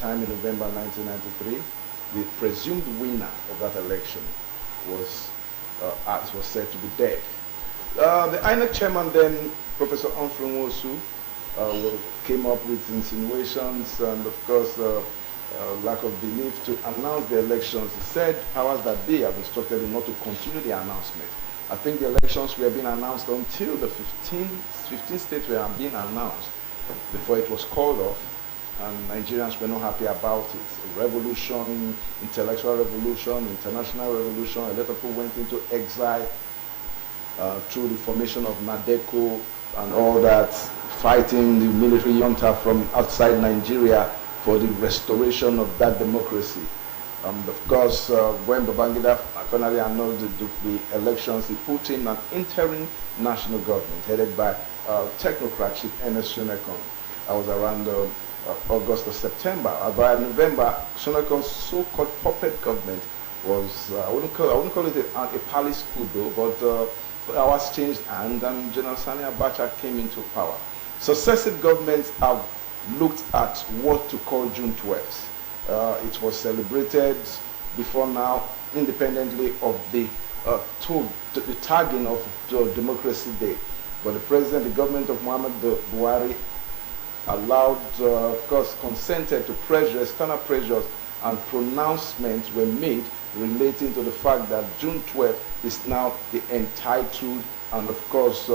sometime in November 1993. The presumed winner of that election was said to be dead. The INEC chairman then, Professor Humphrey Nwosu, came up with insinuations and, of course, lack of belief to announce the elections. He said powers that be have instructed him not to continue the announcement. I think the elections were being announced until the 15 states were being announced before it was called off, and Nigerians were not happy about it. Revolution, intellectual revolution, international revolution, a lot of people went into exile through the formation of NADECO and all that, fighting the military junta from outside Nigeria for the restoration of that democracy. Of course, when Babangida finally annulled the elections, he put in an interim national government headed by technocrat Chief Ernest Shonekan. I was around August or September. By November, Shonekan's so-called puppet government was, I wouldn't call it a palace coup though, but ours changed hands and General Sani Abacha came into power. Successive governments have looked at what to call June 12th. It was celebrated before now independently of the tagging of Democracy Day. But the government of Muhammad Buhari allowed, of course, consented to pressure, external pressures, and pronouncements were made relating to the fact that June 12th is now the entitled and, of course,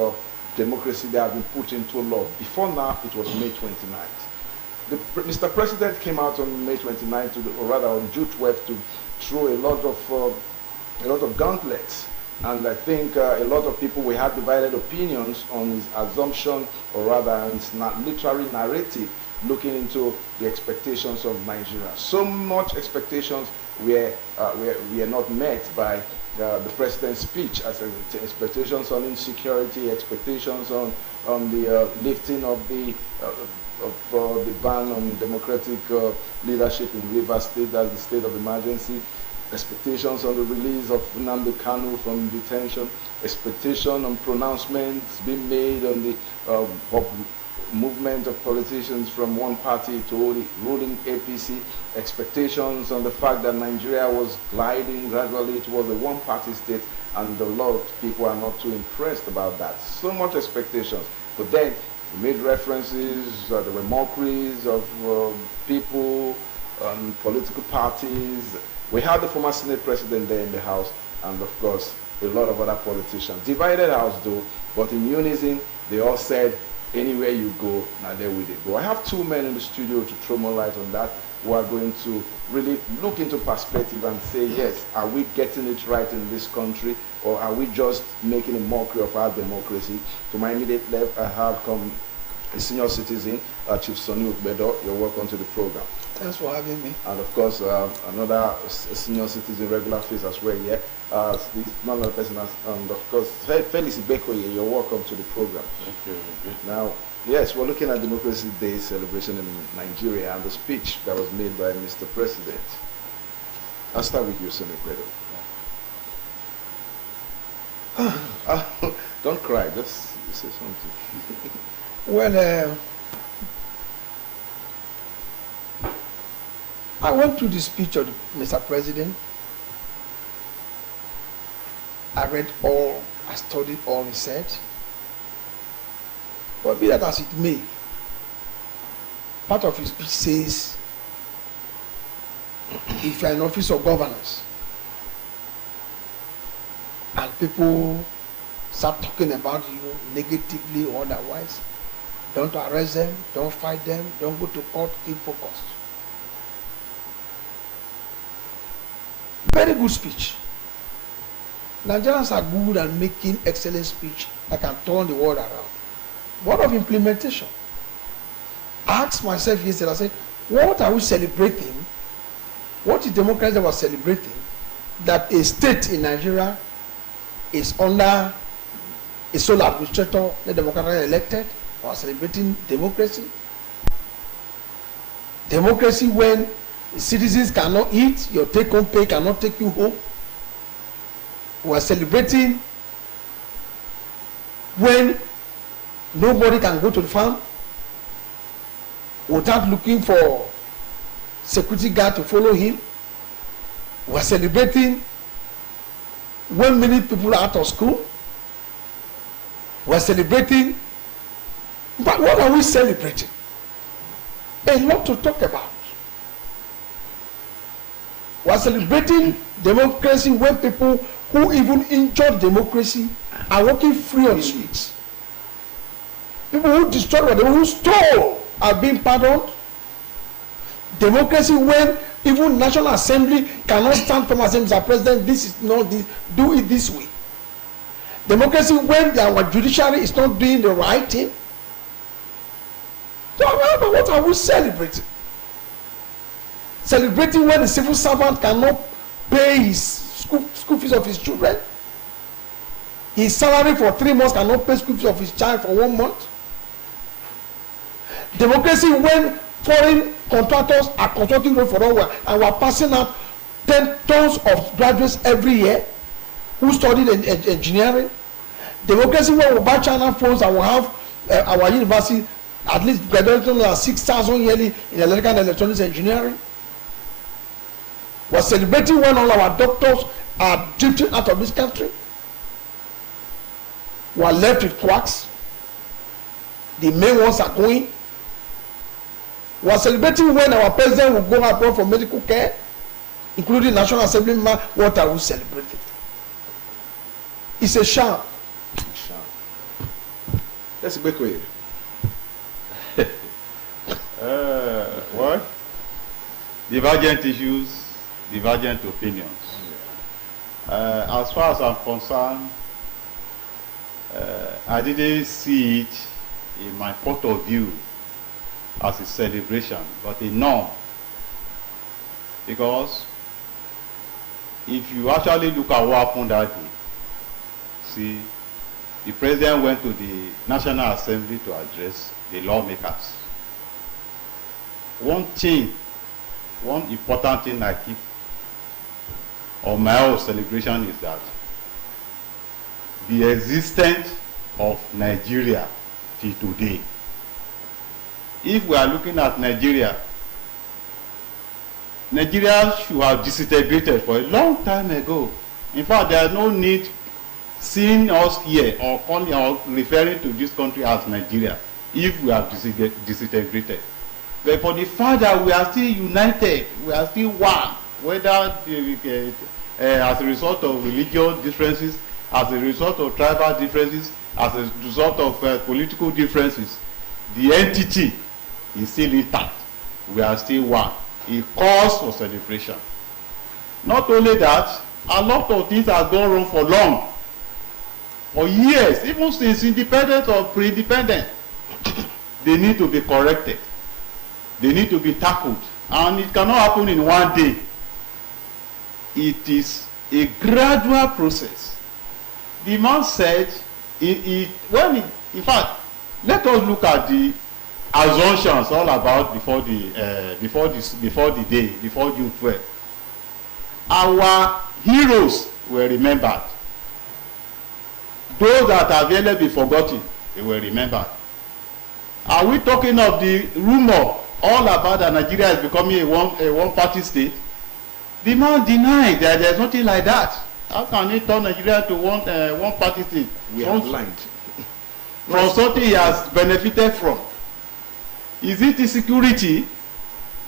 democracy that has been put into law. Before now, it was May 29th. Mr. President came out on May 29th, or rather on June 12th, to throw a lot of gauntlets. And I think a lot of people will have divided opinions on his assumption, or rather his literary narrative, looking into the expectations of Nigeria. So much expectations were not met by the president's speech, as expectations on insecurity, expectations on the lifting of the ban on democratic leadership in Rivers State, as the state of emergency, expectations on the release of Nnamdi Kanu from detention, expectation on pronouncements being made on the movement of politicians from one party to the ruling APC, expectations on the fact that Nigeria was gliding gradually towards a one-party state, and a lot of people are not too impressed about that. So much expectations. But then we made references, there were mockeries of people and political parties. We had the former Senate president there in the House, and of course, a lot of other politicians. Divided House though, but in unison, they all said, anywhere you go, now there we go. I have two men in the studio to throw more light on that, who are going to really look into perspective and say, yes, are we getting it right in this country, or are we just making a mockery of our democracy? To my immediate left, I have a senior citizen, Chief Sonny Ukbedo. You're welcome to the program. Thanks for having me. And of course, another senior citizen, regular face as well, yeah. Not another person, and of course, Felix Ibekoye, you're welcome to the program. Thank you. Now, yes, we're looking at Democracy Day celebration in Nigeria and the speech that was made by Mr. President. I'll start with you, Senator Bredo. Don't cry, just say something. Well, I went through the speech of Mr. President. I read all, I studied all he said. But be that as it may, part of his speech says, if you are in office of governance, and people start talking about you negatively or otherwise, don't arrest them, don't fight them, don't go to court, keep focused. Very good speech. Nigerians are good at making excellent speech that can turn the world around. What of implementation? I asked myself yesterday, I said, what are we celebrating? What is democracy that we're celebrating? That a state in Nigeria is under a sole administrator, the democratically elected. We're celebrating democracy. Democracy when citizens cannot eat, your take-home pay cannot take you home. We're celebrating when nobody can go to the farm without looking for security guard to follow him. We're celebrating when many people are out of school. We're celebrating. But what are we celebrating? A lot to talk about. We're celebrating democracy when people who even enjoy democracy are walking free on the streets. People who destroyed, who stole, are being pardoned. Democracy when even National Assembly cannot stand firm and say, Mr. President, this is not this, do it this way. Democracy when our judiciary is not doing the right thing. So what are we celebrating? Celebrating when the civil servant cannot pay his school fees of his children. His salary for 3 months cannot pay school fees of his child for 1 month. Democracy when foreign contractors are constructing road for all and we are passing out 10 tons of graduates every year who studied engineering. Democracy when we buy China phones and we have our university at least graduating 6,000 yearly in electrical and electronics engineering. We are celebrating when all our doctors are drifting out of this country. We are left with quacks. The main ones are going. We are celebrating when our president will go abroad for medical care, including National Assemblyman. What are we celebrating? It's a sham. Let's be clear. Well, divergent issues, divergent opinions. As far as I'm concerned, I didn't see it in my point of view as a celebration, but a norm. Because if you actually look at what happened that day, see, the president went to the National Assembly to address the lawmakers. One important thing I keep on my own celebration is that the existence of Nigeria till today. If we are looking at Nigeria, Nigeria should have disintegrated for a long time ago. In fact, there is no need seeing us here or calling or referring to this country as Nigeria if we have disintegrated. But for the fact that we are still united, we are still one, whether as a result of religious differences, as a result of tribal differences, as a result of political differences, the entity is still intact. We are still one. It calls for celebration. Not only that, a lot of things have gone wrong for long. For years, even since independence or pre-independence, they need to be corrected. They need to be tackled. And it cannot happen in one day. It is a gradual process. The man said, in fact, let us look at the assumptions all about before the day, before June 12. Our heroes were remembered. Those that have yet been forgotten, they were remembered. Are we talking of the rumor all about that Nigeria is becoming a one-party state? The man denied that there's nothing like that. How can he turn Nigeria to one-party state? We are blind. From something he has benefited from. Is it insecurity?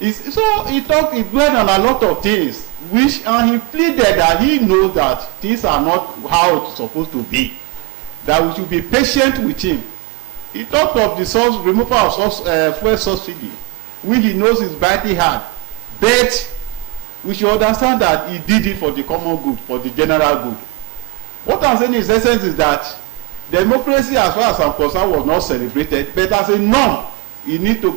So he dwelled on a lot of things, and he pleaded that he knows that things are not how it's supposed to be. That we should be patient with him. He talked of the removal of fuel subsidy, which he knows is biting hard. But we should understand that he did it for the common good, for the general good. What I'm saying in essence is that democracy, as far as I'm concerned, was not celebrated, but as a norm, we need to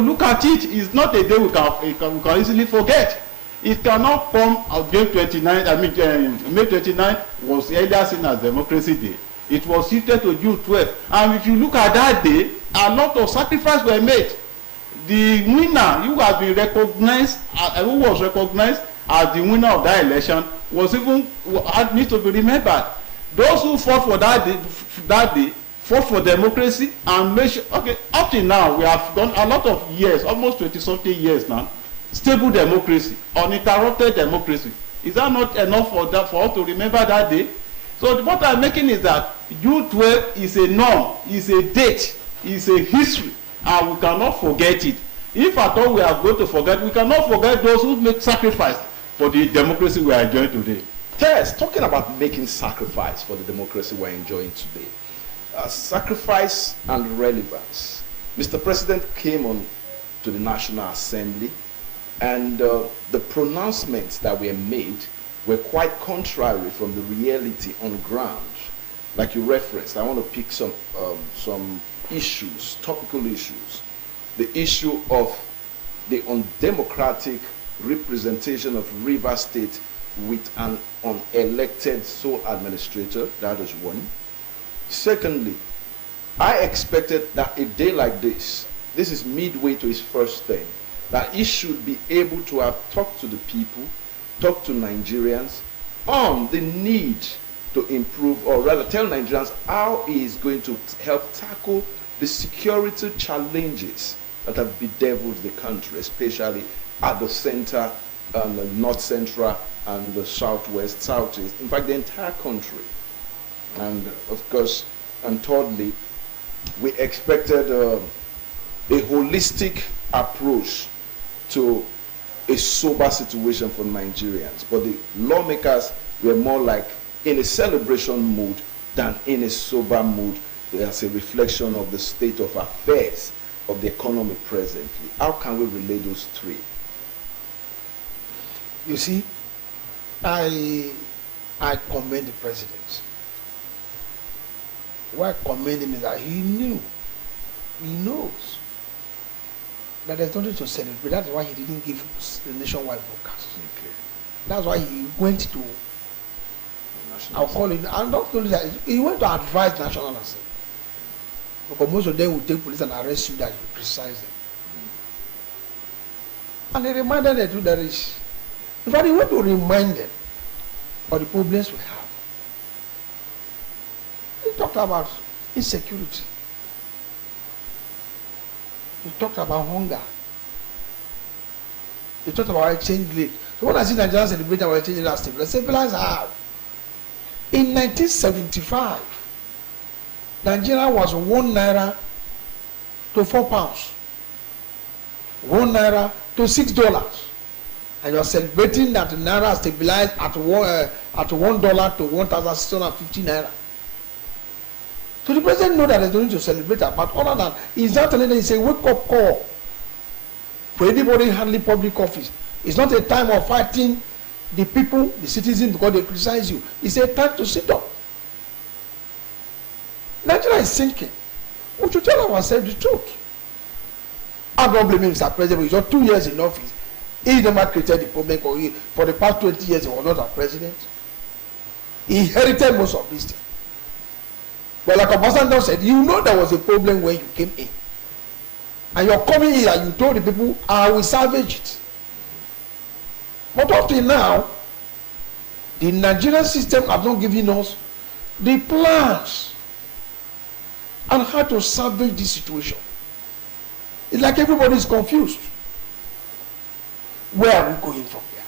look at it. It's not a day we can easily forget. It cannot come on May 29th. May 29th was earlier seen as Democracy Day. It was shifted to June 12th. And if you look at that day, a lot of sacrifices were made. The winner, who has been recognized, who was recognized as the winner of that election, needs to be remembered. Those who fought for that day fought for democracy and make sure, okay, up till now, we have gone a lot of years, almost 20-something years now, stable democracy, uninterrupted democracy. Is that not enough for us to remember that day? So the point I'm making is that June 12 is a norm, is a date, is a history, and we cannot forget it. If at all we are going to forget, we cannot forget those who make sacrifice for the democracy we are enjoying today. Yes, talking about making sacrifice for the democracy we're enjoying today. Sacrifice and relevance. Mr. President came on to the National Assembly, and the pronouncements that were made were quite contrary from the reality on ground. Like you referenced, I want to pick some issues, topical issues. The issue of the undemocratic representation of Rivers State with an unelected sole administrator. That is one. Secondly, I expected that a day like this is midway to his first term, that he should be able to have talked to the people, talked to Nigerians on the need to improve, or rather tell Nigerians how he is going to help tackle the security challenges that have bedeviled the country, especially at the center and the north central and the southwest, southeast, in fact the entire country. And of course, and thirdly, we expected a holistic approach to a sober situation for Nigerians. But the lawmakers were more like in a celebration mood than in a sober mood as a reflection of the state of affairs of the economy presently. How can we relate those three? You see, I commend the president. Why I commend him is that he knows that there's nothing to celebrate. That's why he didn't give the nationwide broadcast. Okay. That's why he went to, I'll call it, I'm not going to say, he went to advise National Assembly. Because most of them will take police and arrest you that you criticize them. And he reminded them too that is, in fact, he went to remind them of the problems we have. He talked about insecurity. He talked about hunger. He talked about exchange rate. So when I see Nigerians celebrating our exchange rate as stabilized how? In 1975, Nigeria was 1 naira to 4 pounds. 1 naira to $6. And you're celebrating that naira stabilized at $1 to 1,650 naira. So the president knows that there's no need to celebrate that, but other than he's not telling them, it's a wake-up call for anybody handling public office. It's not a time of fighting the people, the citizens, because they criticize you. It's a time to sit up. Nigeria is sinking. We should tell ourselves the truth. I don't blame him, Mr. President, he's just 2 years in office. He never created the problem for the past 20 years. He was not a president. He inherited most of these things. But like Obasanjo said, you know there was a problem when you came in. And you're coming in and you told the people, I will salvage it. But up to now, the Nigerian system have not given us the plans on how to salvage this situation. It's like everybody is confused. Where are we going from here?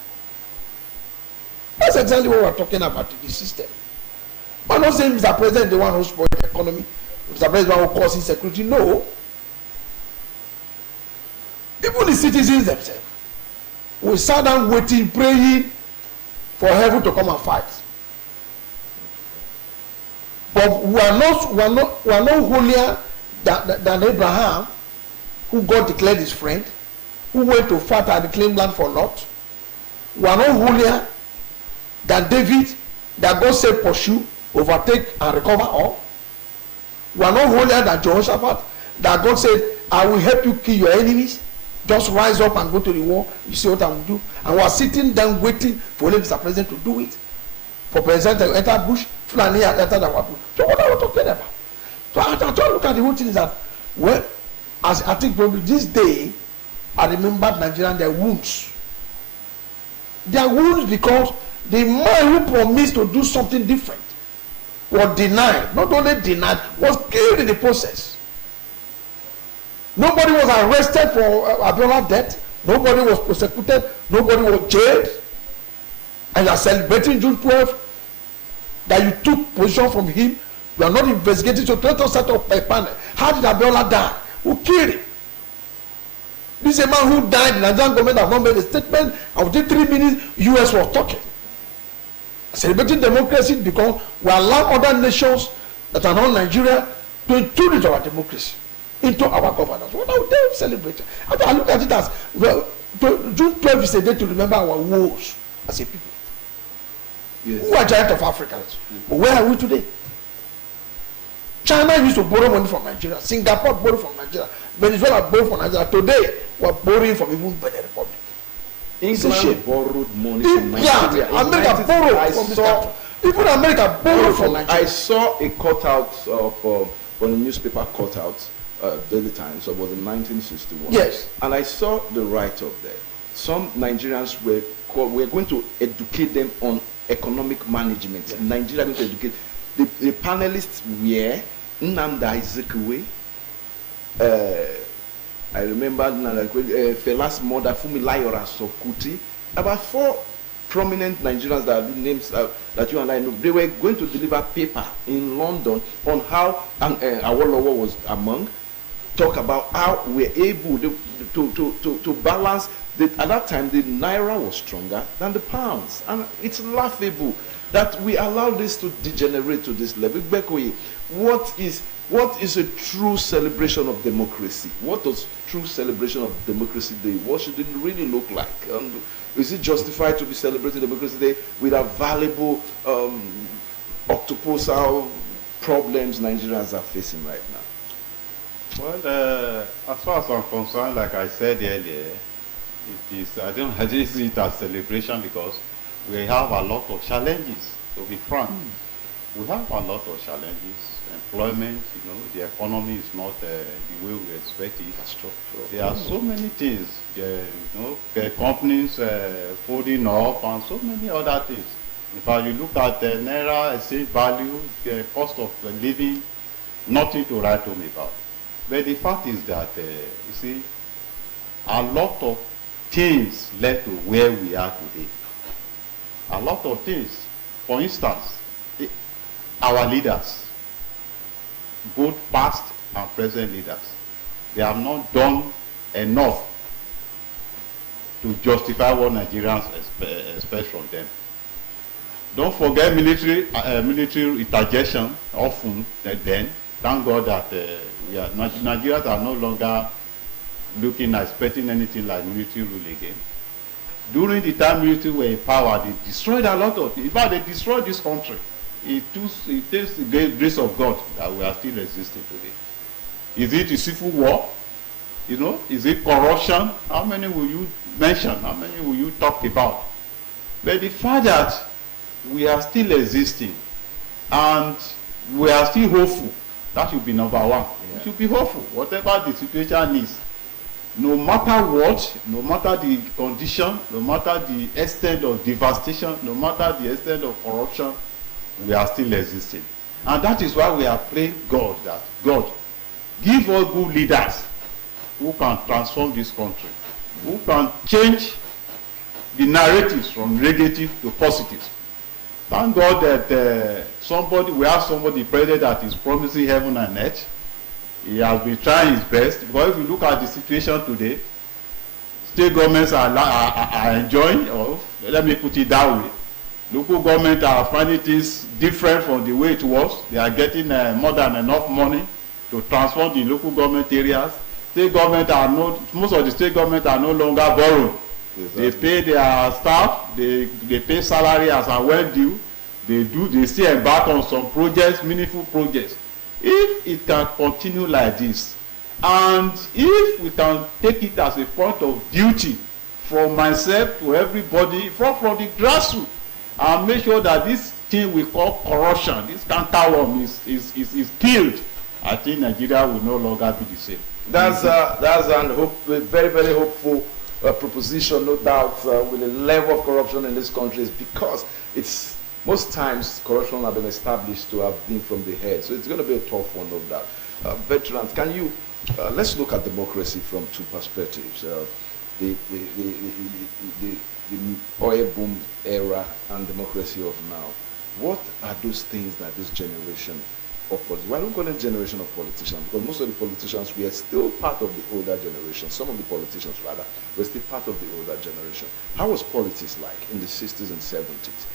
That's exactly what we're talking about in the system. I'm not saying Mr. President the one who spoiled the economy, Mr. President the one who caused insecurity. No. Even the citizens themselves will sat down waiting, praying for heaven to come and fight. But we are not holier than Abraham, who God declared his friend, who went to fight and reclaim land for Lot. We are not holier than David, that God said pursue, overtake and recover all. We are not holier than Jehoshaphat, that God said, I will help you kill your enemies. Just rise up and go to the war. You see what I will do. And we are sitting down waiting for Mr. President to do it. For President to enter bush, Fulani enter the war. So what are we talking about? So I try to look at the whole thing is that, well, as I think probably this day, I remember Nigerian their wounds. Their wounds because the man who promised to do something different was denied, not only denied, was killed in the process. Nobody was arrested for Abiola's death. Nobody was prosecuted. Nobody was jailed. And you are celebrating June 12th that you took position from him. You are not investigating. So let us set up a panel. How did Abiola die? Who killed him? This is a man who died. The Nigerian government have not made a statement. And within 3 minutes, US was talking. Celebrating democracy because we allow other nations that are not Nigeria to intrude into our democracy, into our governance. What are they celebrating? I look at it as, well, June 12th is a day to remember our woes as a people. Yes. We are giant of Africa. But where are we today? China used to borrow money from Nigeria. Singapore borrowed from Nigeria. Venezuela borrowed from Nigeria. Today, we are borrowing from even Benin Republic. England borrowed money from Nigeria. Yeah, America borrowed from this country. Even America borrowed from Nigeria. I saw a cutout of from the newspaper cutout, Daily Times, about the 1961. Yes. And I saw the write-up there. Some Nigerians were going to educate them on economic management. Yeah. Nigeria going to educate. The panelists were Nnamdi Azikiwe. I remember Fela's mother, Funmilayo Ransome-Kuti. About 4 prominent Nigerians that names that you and I know. They were going to deliver paper in London on how Awolowo was among. Talk about how we're able to balance. At that time, the naira was stronger than the pounds, and it's laughable that we allow this to degenerate to this level. Bekoye, what is a true celebration of democracy? What does true celebration of democracy day? What should it really look like? Is it justified to be celebrating Democracy Day with our valuable octopusal problems Nigerians are facing right now? Well, as far as I'm concerned, like I said earlier, it is, I don't see it as celebration because we have a lot of challenges, to be frank. We have a lot of challenges. Employment, the economy is not the way we expect it. There are so many things, companies folding up and so many other things. In fact, you look at the naira exchange value, the cost of living, nothing to write home about. But the fact is that, you see, a lot of things led to where we are today. A lot of things. For instance, our leaders, both past and present leaders, they have not done enough to justify what Nigerians expect from them. Don't forget military interjection often then. Thank God that Nigerians are no longer looking at expecting anything like military rule again. During the time military were in power, they destroyed a lot of things. In fact, they destroyed this country. It takes the grace of God that we are still resisting today. Is it a civil war? Is it corruption? How many will you mention? How many will you talk about? But the fact that we are still existing and we are still hopeful, that should be number one. Yeah. We should be hopeful, whatever the situation is. No matter what, no matter the condition, no matter the extent of devastation, no matter the extent of corruption, we are still existing. And that is why we are praying God that, God, give us good leaders who can transform this country, who can change the narratives from negative to positive. Thank God that we have somebody present that is promising heaven and earth. He has been trying his best. Because if you look at the situation today, state governments are enjoying, or let me put it that way, local governments are finding things different from the way it was. They are getting more than enough money to transform the local government areas. Most of the state governments are no longer borrowing. Exactly. They pay their staff, they pay salary as a well due. They still embark on some projects, meaningful projects. If it can continue like this, and if we can take it as a point of duty from myself to everybody, from the grassroots, and make sure that this thing we call corruption, this cankerworm is killed, I think Nigeria will no longer be the same. That's a very, very hopeful proposition, no doubt, with the level of corruption in this country, is because it's most times corruption has been established to have been from the head. So it's going to be a tough one of that. Veterans, can you, let's look at democracy from two perspectives. The oil boom era and democracy of now. What are those things that this generation of politicians, why don't we call it generation of politicians? Because most of the politicians, we are still part of the older generation. Some of the politicians, rather, were still part of the older generation. How was politics like in the 60s and 70s?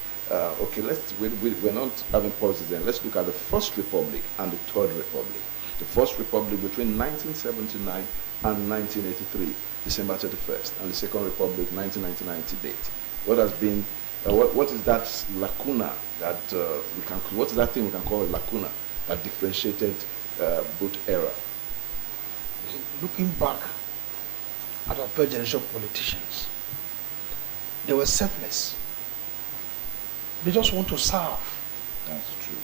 Okay, we're not having politics then. Let's look at the First Republic and the Third Republic. The First Republic between 1979 and 1983, December 31st, and the Second Republic, 1999 to date. What has been, what is that lacuna that what is that thing we can call a lacuna that differentiated both era? Looking back at our third generation of politicians, they were selfless. They just want to serve. That's true.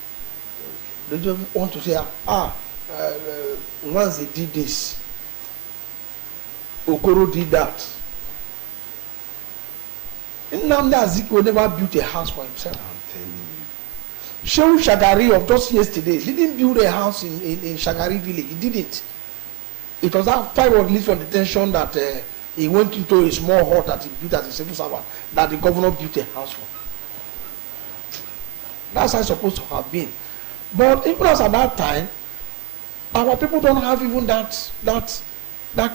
They just want to say, once they did this, Okoro did that. Nnamdi Azikiwe never built a house for himself. I'm telling you. Shehu Shagari of just yesterday didn't build a house in Shagari village. He didn't. It was after he was released from detention that he went into a small hut that he built as a civil servant that the governor built a house for. That's how it's supposed to have been. But even as at that time, our people don't have even that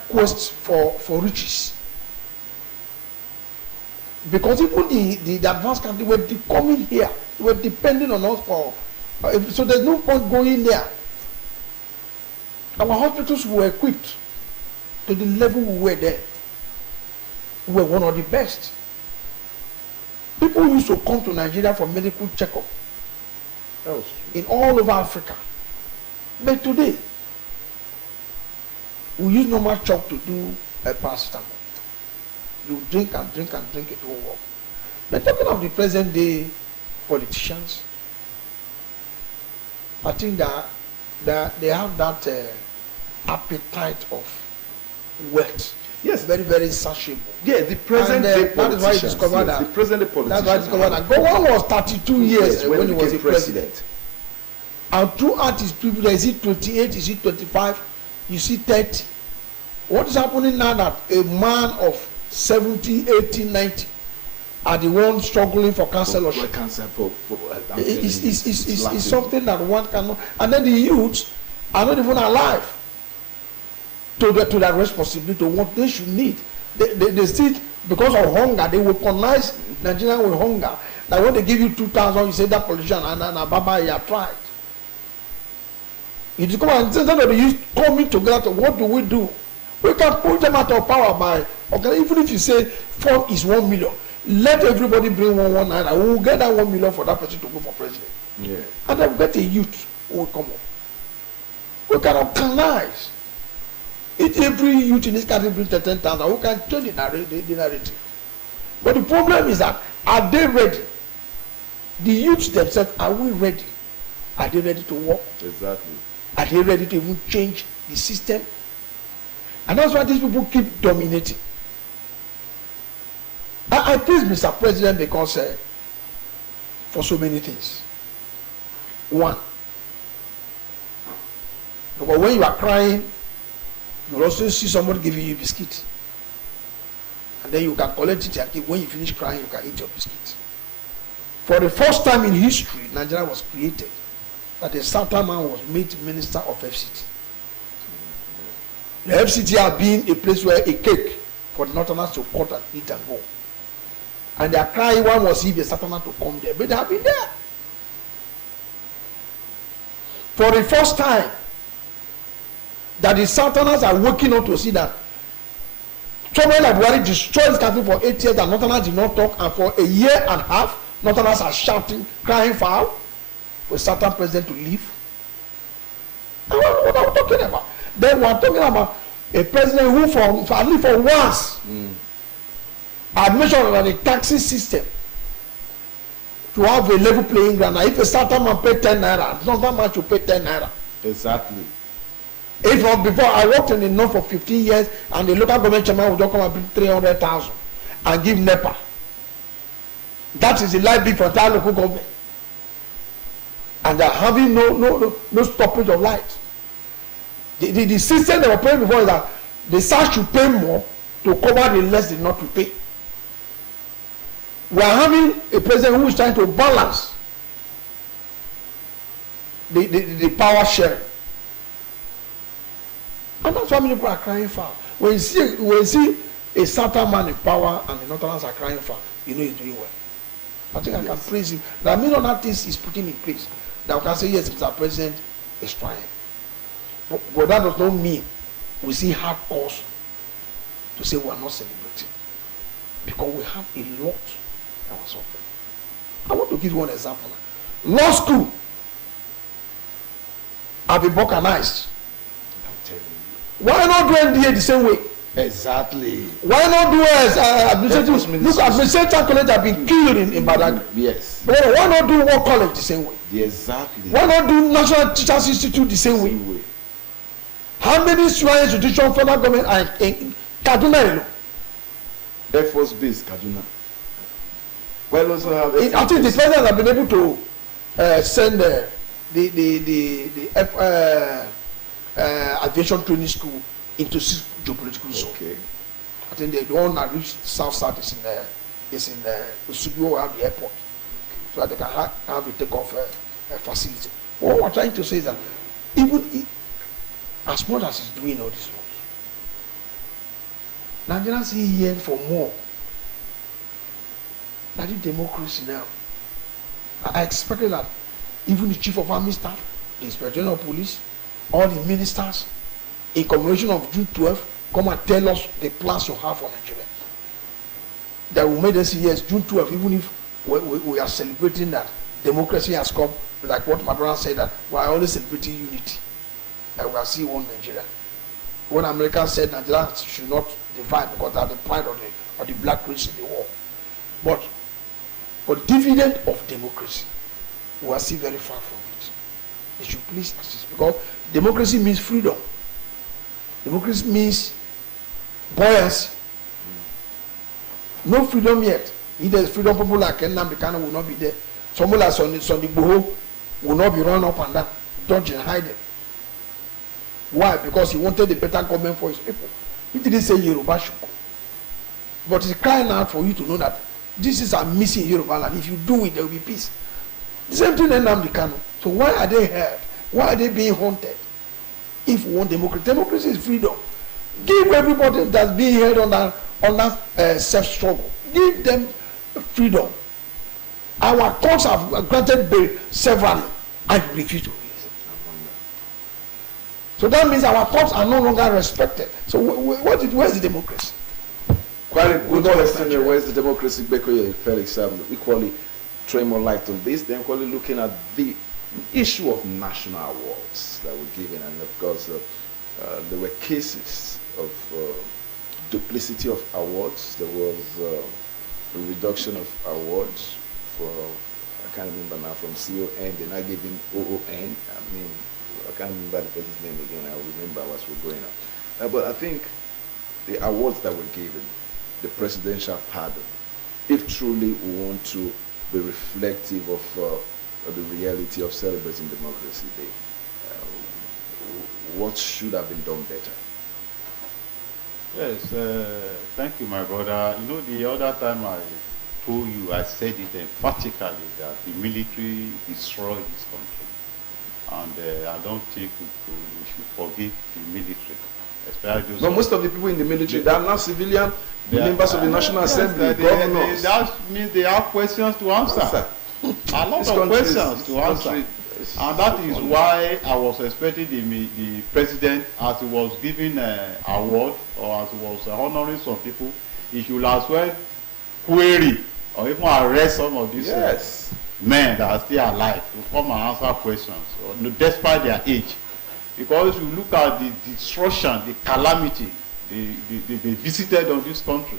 quest for riches. Because even the advanced country were coming here, were depending on us for, so there's no point going there. Our hospitals were equipped to the level we were there. We were one of the best. People used to come to Nigeria for medical checkup in all over Africa. But today, we use normal chalk to do a paracetamol. You drink and drink and drink, it won't work. But talking of the present day politicians, I think that they have that appetite of wealth. Yes, very, very insatiable. Yeah, the present day that is why you discovered that. The present day politicians. That's why you discovered that. Gowon was 32 years when he was a president. And throughout his people, is it 28, is it 25, you see 30. What is happening now that a man of 70, 80, 90 are the ones struggling for councillorship? It's something that one cannot. And then the youths are not even alive to that responsibility, to what they should need. They still, because of hunger, they weaponize Nigeria with hunger. Like when they give you 2,000, you say that politician, and Baba, you have tried. You come and instead of the youth coming together, to what do? We can put them out of power by, okay, even if you say form is 1 million, let everybody bring one naira. We will get that 1 million for that person to go for president. Yeah. And then we get a youth who will come up. We can organize. If every youth in this country brings 10,000, we can change the narrative. But the problem is that, are they ready? The youths themselves, are we ready? Are they ready to work? Exactly. Are they ready to even change the system? And that's why these people keep dominating. I praise Mr. President because for so many things. One, because when you are crying, you will also see somebody giving you biscuit. And then you can collect it and keep. When you finish crying, you can eat your biscuit. For the first time in history, Nigeria was created that a Southern man was made minister of FCT. The FCT has been a place where a cake for the Northerners to cut and eat and go. And they are crying, one was if a Southerner to come there, but they have been there. For the first time, that the Southerners are waking up to see that somebody like Buhari destroyed this country for 8 years and Northerners did not talk, and for a year and a half, Northerners are shouting, crying foul for a Southern president to leave. And what are we talking about? Then we are talking about a president who, at least for once, had made sure that the taxing system to have a level playing ground. Now, if a Southern man pay 10 naira, Northern man should pay 10 naira. Exactly. If not before, I worked in the north for 15 years, and the local government chairman would just come and bring 300,000 and give NEPA. That is the light bill for entire local government. and they're having no stoppage of light. The system they were paying before is that the SARS should pay more to cover the less did not to pay. We are having a president who is trying to balance the power sharing. And that's why many people are crying foul. When you see a certain man in power and the Northerners are crying foul, you know he's doing well. I think I can praise him. There are many other things he's putting in place that we can say, yes, Mr. President is trying. But that does not mean we see hard cause to say we are not celebrating. Because we have a lot that was offered. I want to give you one example. Law school have been balkanized. I'm telling you. Why not do NDA the same way? Exactly. Why not do as administrative? Look, administrative college have been killed in Badagry. Yes. Why not do War College the same way? Exactly. Why not do National Teachers Institute the same way? How many shrine institutions federal government are in Kaduna alone? Air Force Base, Kaduna. Well, also have I think the president have been able to send aviation training school into geopolitical zone. Okay. I think the one that reached South is in Osugbo, have the airport, so that they can have a takeoff facility. What we're trying to say is that even as much as he's doing all these ones, Nigerians here for more. That is democracy now. I expected that even the chief of army staff, the inspector general of police, all the ministers, in commemoration of June 12, come and tell us the plans you have for Nigeria. That will make us say, yes, June 12, even if we are celebrating that democracy has come, like what my brother said, that we are always celebrating unity, that we are seeing one Nigeria. When Americans said Nigeria should not divide because they are the pride of the black race in the world. But for the dividend of democracy, we are still very far from it. It should please assist, because democracy means freedom. Democracy means buoyancy. No freedom yet. If there is freedom, people like Nnamdi Kanu will not be there. Someone like Sunday Igboho will not be run up and down, dodging and hiding. Why? Because he wanted a better government for his people. He didn't say Yoruba should go. But he's crying out for you to know that this is a missing Yoruba land. If you do it, there will be peace. The same thing in Nnamdi Kanu. So why are they held? Why are they being haunted? If we want democracy, democracy is freedom. Give everybody that's being held on that self-struggle. Give them freedom. Our courts have granted bail severally, and we refuse to release it. So that means our courts are no longer respected. So where's the democracy? Quite a good question. Where's the democracy? Bekoye Felix equally throw more light on this. Then equally looking at the issue of national awards that were given, and of course there were cases of duplicity of awards. There was a reduction of awards for, I can't remember now, from CON, they're not giving OON. I mean, I can't remember the person's name again. I'll remember as we're going on. But I think the awards that were given, the presidential pardon, if truly we want to be reflective of the reality of celebrating Democracy Day, what should have been done better? Yes, thank you, my brother. You know, the other time I told you, I said it emphatically that the military destroyed this country. And I don't think we should forgive the military. But most of the people in the military, they are now civilian members of the National Assembly, governors. That means they have questions to answer. A lot of questions to answer. And that is why I was expecting the president, as he was giving an award, or as he was honoring some people, he should as well query or even arrest some of these men that are still alive to come and answer questions, despite their age. Because if you look at the destruction, the calamity they visited on this country,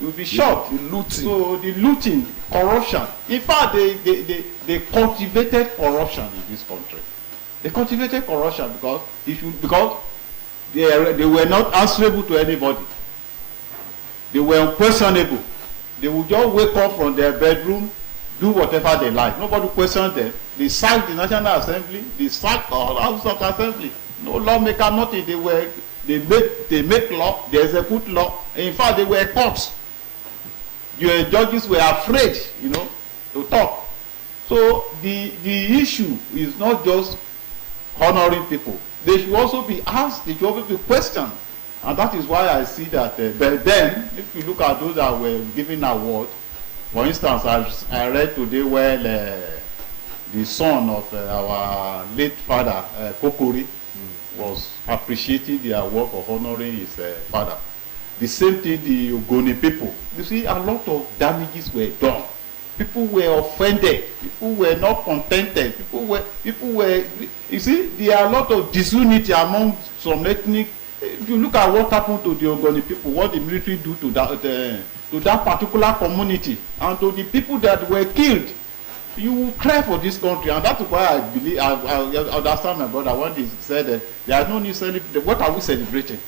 you'll be shocked. The looting. So the looting, corruption. In fact, they cultivated corruption in this country. They cultivated corruption because they were not answerable to anybody. They were unquestionable. They would just wake up from their bedroom, do whatever they like. Nobody questioned them. They sacked the National Assembly. They sacked all House of Assembly. No lawmaker, nothing. They make law. They execute law. In fact, they were courts. Your judges were afraid, to talk. So the issue is not just honoring people. They should also be asked. They should also be questioned. And that is why I see that. But then, if you look at those that were given award, for instance, I read today where the son of our late father, Kokori, was appreciating the award for honoring his father. The same thing, the Ogoni people. You see, a lot of damages were done. People were offended. People were not contented. People were. You see, there are a lot of disunity among some ethnic. If you look at what happened to the Ogoni people, what the military do to that particular community, and to the people that were killed, you will cry for this country, and that's why I believe I understand my brother when he said that there is no need to celebrate. What are we celebrating?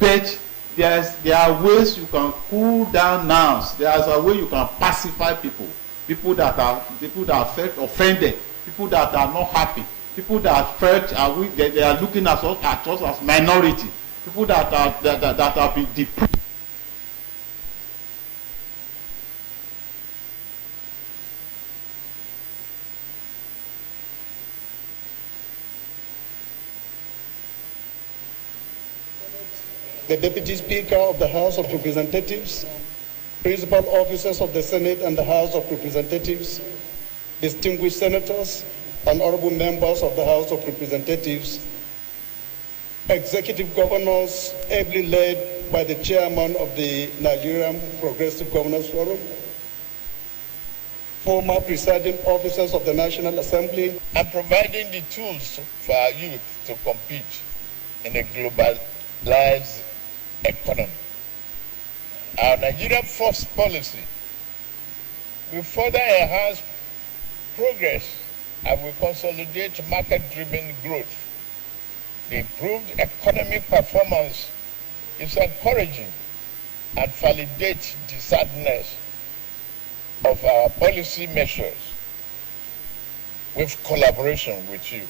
But there are ways you can cool down nerves. There is a way you can pacify people. People that felt offended. People that are not happy. People that felt they are looking at us as minority. People that have been depressed. The Deputy Speaker of the House of Representatives, principal officers of the Senate and the House of Representatives, distinguished senators, and honorable members of the House of Representatives, executive governors ably led by the chairman of the Nigerian Progressive Governors Forum, former presiding officers of the National Assembly, and providing the tools for our youth to compete in a globalized economy. Our Nigeria First policy will further enhance progress and will consolidate market-driven growth. The improved economic performance is encouraging and validates the soundness of our policy measures with collaboration with you.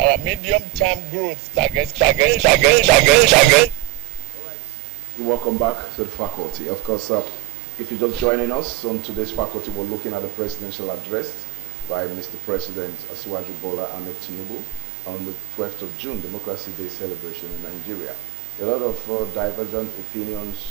Our medium-term growth targets. Welcome back to the faculty. Of course, if you're just joining us on today's faculty, we're looking at the presidential address by Mr. President Asiwaju Bola Ahmed Tinubu on the 12th of June, Democracy Day celebration in Nigeria. A lot of divergent opinions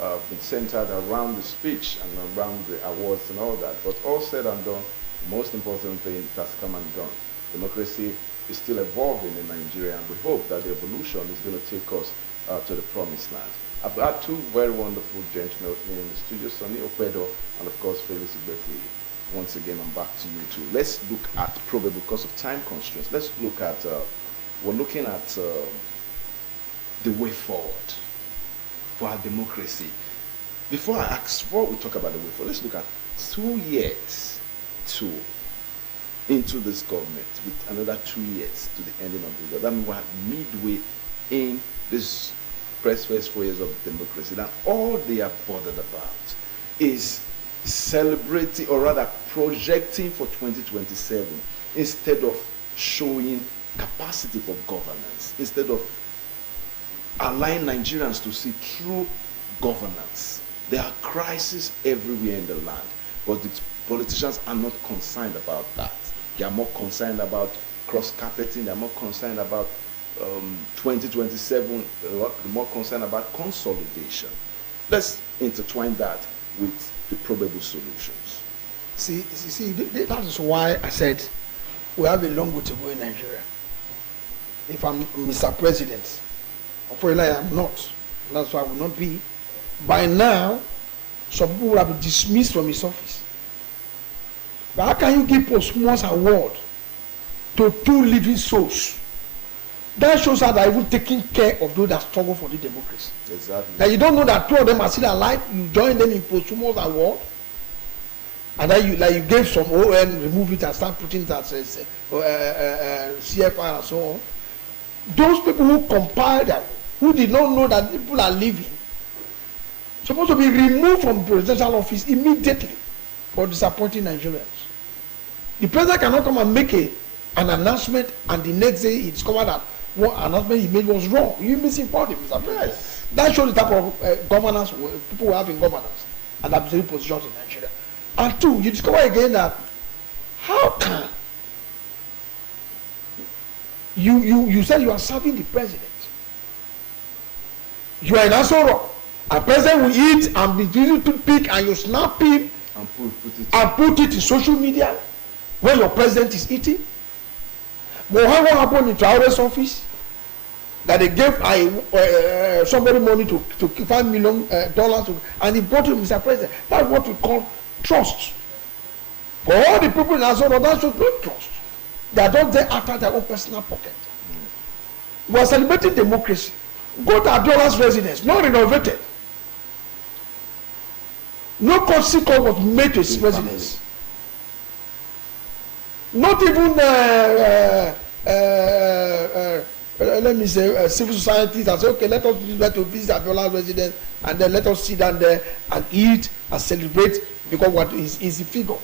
have been centered around the speech and around the awards and all that, but all said and done, the most important thing has come and gone. Democracy is still evolving in Nigeria, and we hope that the evolution is going to take us to the promised land. I've had two very wonderful gentlemen in the studio, Sonny Okwedo and of course Felix Igbekwe. Once again, I'm back to you too. Let's look at, probably because of time constraints, let's look at, we're looking at the way forward for our democracy. Before we talk about the way forward, let's look at 2 years into this government, with another 2 years to the ending of the government. That means we're midway in this first 4 years of democracy. Now, all they are bothered about is celebrating, or rather projecting for 2027, instead of showing capacity for governance, instead of allowing Nigerians to see true governance. There are crises everywhere in the land, but the politicians are not concerned about that. They are more concerned about cross-carpeting, they are more concerned about 2027, more concerned about consolidation. Let's intertwine that with the probable solutions. See, that is why I said we have a long way to go in Nigeria. If I'm Mr. President, probably I am not. That's why I will not be. By now, some people will have been dismissed from his office. But how can you give posthumous award to 2 living souls? That shows how they're even taking care of those that struggle for the democracy. Exactly. Now you don't know that 2 of them are still alive. You join them in posthumous award, and then you gave some ON, remove it and start putting it as CFR and so on. Those people who compiled that, who did not know that people are living, supposed to be removed from the presidential office immediately. for disappointing Nigerians. The president cannot come and make an announcement and the next day he discovered that what announcement he made was wrong. You misinformed him, Mr. President. Yes. That shows the type of governance people will have in governance and administrative positions in Nigeria. And two, you discover again that how can you say you are serving the president? You are in Aso Rock, and president will eat and be using toothpick and you snap him And put it in social media when your president is eating. But what happened in Traore's office? That they gave somebody money to $5 million and he brought it, Mr. President. That's what we call trust. For all the people in Aso Rock, that should be trust. They are not there after their own personal pocket. We are celebrating democracy. Go to Abiola's residence, not renovated. No courtesy call was made to his residence. Not even let me say civil society that say, okay, let us use that to visit Abiola's residence and then let us sit down there and eat and celebrate because what is the figure.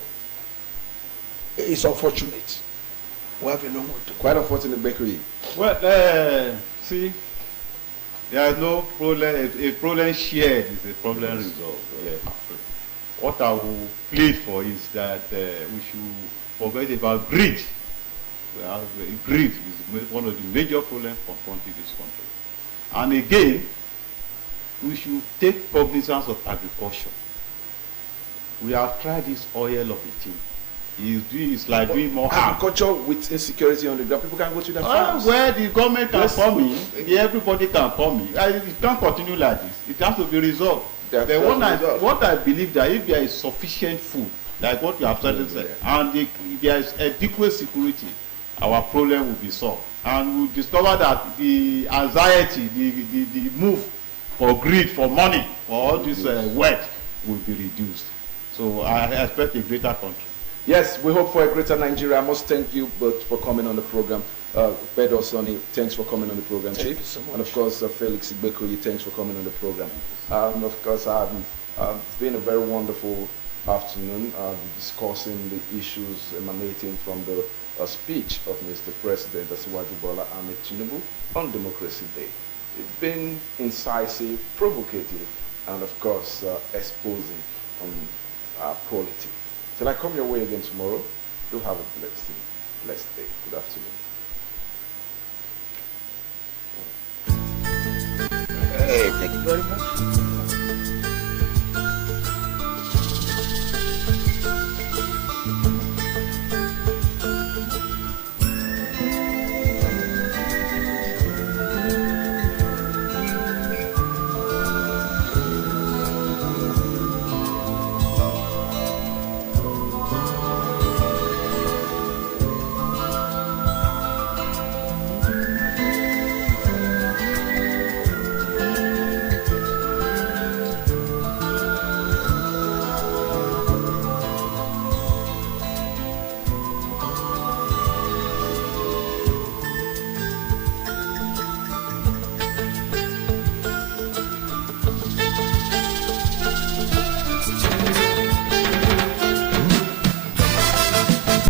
It's unfortunate. We have a long way to go. Quite unfortunate, Bakery. Well, see, there is no problem. A problem shared is a problem resolved. Yes. What I will plead for is that we should forget about greed. Greed is one of the major problems confronting this country. And again, we should take cognizance of agriculture. We have tried this oil of a thing. It's like doing more harm. Agriculture with insecurity on the ground. People can go to their farms. Where the government can come in, everybody can come in. It can't continue like this. It has to be resolved. What I believe that if there is sufficient food, like what you have said, and there is adequate security, our problem will be solved. And we'll discover that the anxiety, the move for greed, for money, for all this wealth will be reduced. So I expect a greater country. Yes, we hope for a greater Nigeria. I must thank you both for coming on the program. Bedo Sonny, thanks for coming on the program, Chief. Thank you so much. And of course, Felix Igbekoyi, thanks for coming on the program. Of course, it's been a very wonderful afternoon discussing the issues emanating from the speech of Mr. President Asiwaju Bola Ahmed Tinubu on Democracy Day. It's been incisive, provocative, and of course, exposing on politics. Till I come your way again tomorrow, do have a blessed day. Good afternoon. Hey, thank you very much.